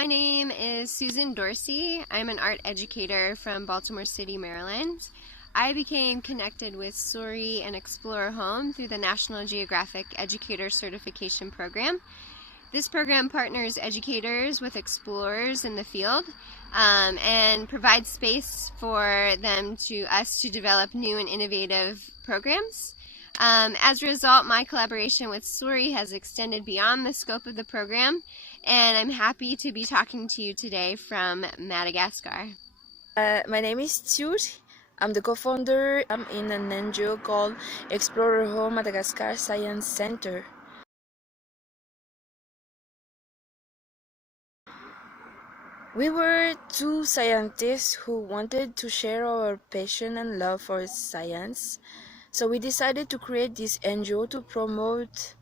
My name is Susan Dorsey. I'm an art educator from Baltimore City, Maryland. I became connected with Tsiory and ExplorerHome through the National Geographic Educator Certification Program. This program partners educators with explorers in the field and provides space for us to develop new and innovative programs. As a result, my collaboration with Tsiory has extended beyond the scope of the program, and I'm happy to be talking to you today from Madagascar. My name is Tsiory. I'm the co-founder. I'm in an NGO called ExplorerHome Madagascar Science Center. We were two scientists who wanted to share our passion and love for science. So we decided to create this NGO to promote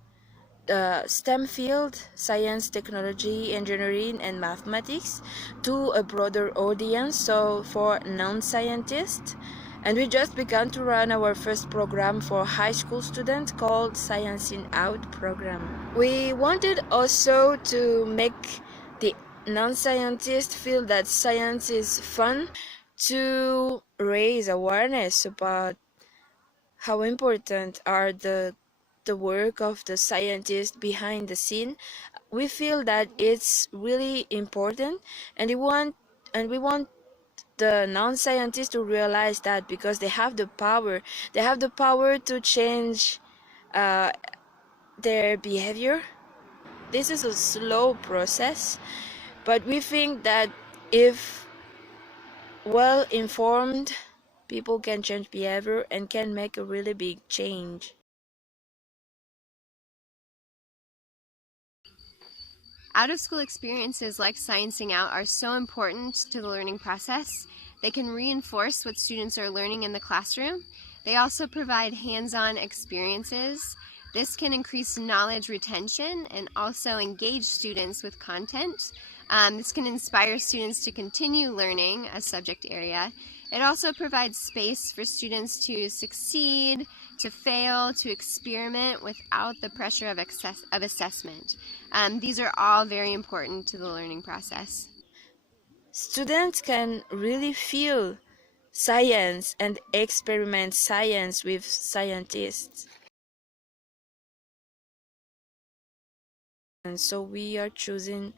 the STEM field, science, technology, engineering, and mathematics, to a broader audience, so for non-scientists. And we just began to run our first program for high school students called Sciencing Out program. We wanted also to make the non-scientists feel that science is fun, to raise awareness about how important are the work of the scientist behind the scene. We feel that it's really important, and we want the non-scientists to realize that, because they have the power to change uh, their behavior. This is a slow process, but we think that if well informed, people can change behavior and can make a really big change. Out-of-school experiences like Sciencing Out are so important to the learning process. They can reinforce what students are learning in the classroom. They also provide hands-on experiences. This can increase knowledge retention and also engage students with content. This can inspire students to continue learning a subject area. It also provides space for students to succeed, to fail, to experiment without the pressure of assessment. These are all very important to the learning process. Students can really feel science and experiment science with scientists. And so we are choosing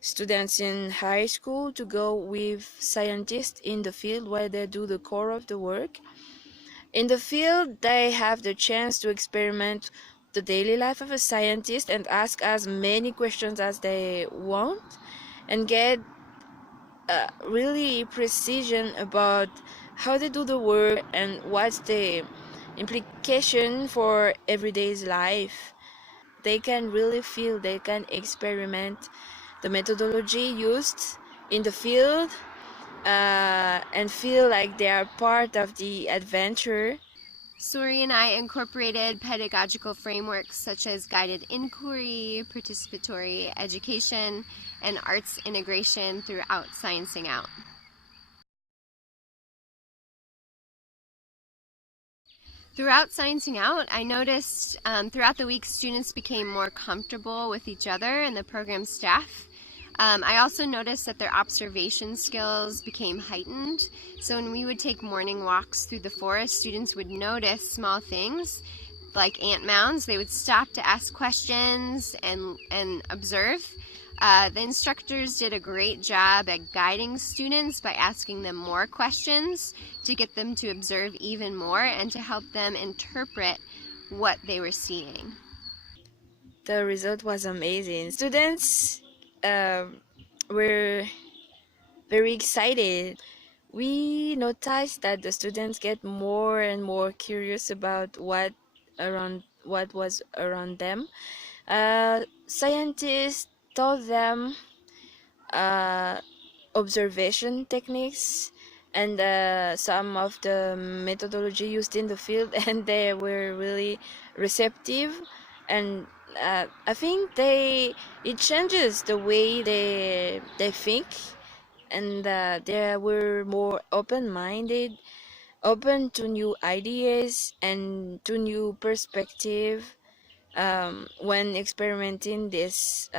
students in high school to go with scientists in the field where they do the core of the work. In the field, they have the chance to experiment the daily life of a scientist and ask as many questions as they want, and get really precision about how they do the work and what's the implication for everyday's life. They can really feel, they can experiment the methodology used in the field and feel like they are part of the adventure. Tsiory and I incorporated pedagogical frameworks such as guided inquiry, participatory education, and arts integration throughout Sciencing Out. Throughout Sciencing Out, I noticed throughout the week students became more comfortable with each other and the program staff. I also noticed that their observation skills became heightened. So when we would take morning walks through the forest, students would notice small things like ant mounds. They would stop to ask questions and observe. The instructors did a great job at guiding students by asking them more questions to get them to observe even more and to help them interpret what they were seeing. The result was amazing. Students were very excited. We noticed that the students get more and more curious about what was around them. Scientists taught them uh, observation techniques and some of the methodology used in the field, and they were really receptive. And I think it changes the way they think, and they were more open-minded, open to new ideas and to new perspective when experimenting this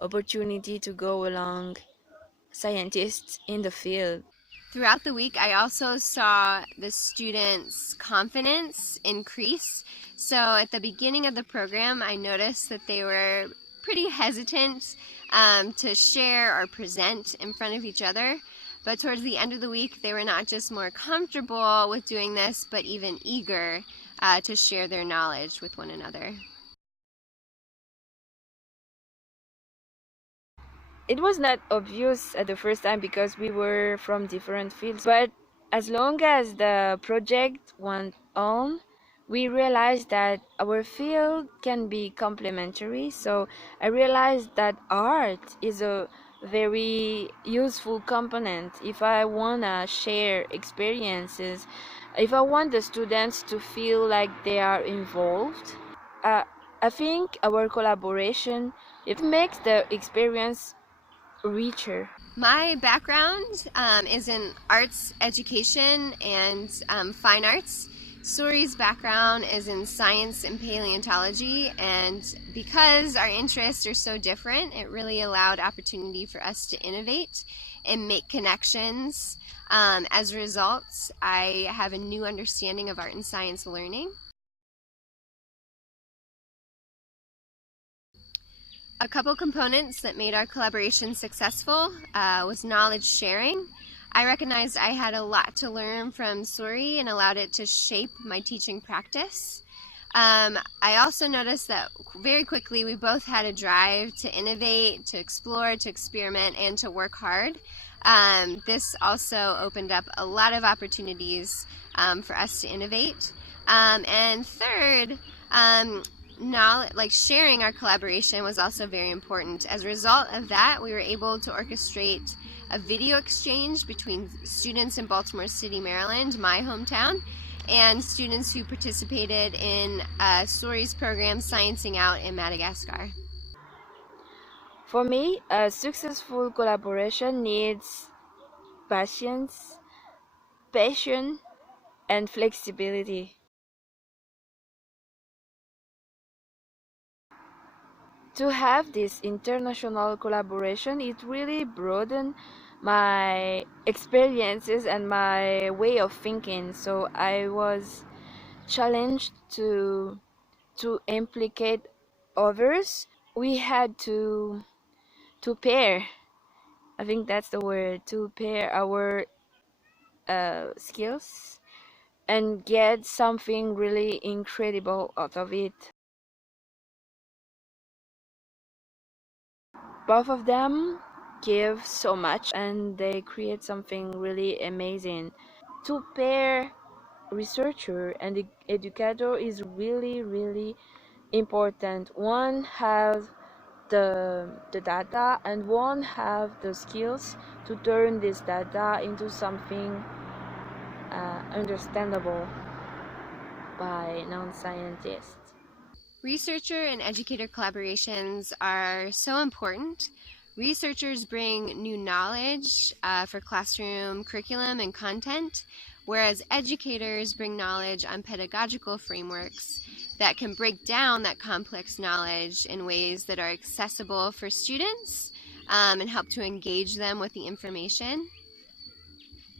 opportunity to go along scientists in the field. Throughout the week, I also saw the students' confidence increase. So at the beginning of the program, I noticed that they were pretty hesitant to share or present in front of each other. But towards the end of the week, they were not just more comfortable with doing this, but even eager to share their knowledge with one another. It was not obvious at the first time because we were from different fields, but as long as the project went on, we realized that our field can be complementary. So I realized that art is a very useful component if I want to share experiences, if I want the students to feel like they are involved. uh, I think our collaboration, it makes the experience richer. My background is in arts education and fine arts. Tsiory's background is in science and paleontology, and because our interests are so different, it really allowed opportunity for us to innovate and make connections. As a result, I have a new understanding of art and science learning. A couple components that made our collaboration successful was knowledge sharing. I recognized I had a lot to learn from Tsiory and allowed it to shape my teaching practice. I also noticed that very quickly we both had a drive to innovate, to explore, to experiment, and to work hard. This also opened up a lot of opportunities for us to innovate. And third, knowledge, like sharing our collaboration, was also very important. As a result of that, we were able to orchestrate a video exchange between students in Baltimore City, Maryland, my hometown, and students who participated in Tsiory's program, Sciencing Out in Madagascar. For me, a successful collaboration needs patience, passion, and flexibility. To have this international collaboration, it really broadened my experiences and my way of thinking. So I was challenged to implicate others. We had to pair. I think that's the word, to pair our skills and get something really incredible out of it. Both of them give so much and they create something really amazing. To pair researcher and educator is really, really important. One has the data and one have the skills to turn this data into something understandable by non-scientists. Researcher and educator collaborations are so important. Researchers bring new knowledge for classroom curriculum and content, whereas educators bring knowledge on pedagogical frameworks that can break down that complex knowledge in ways that are accessible for students and help to engage them with the information.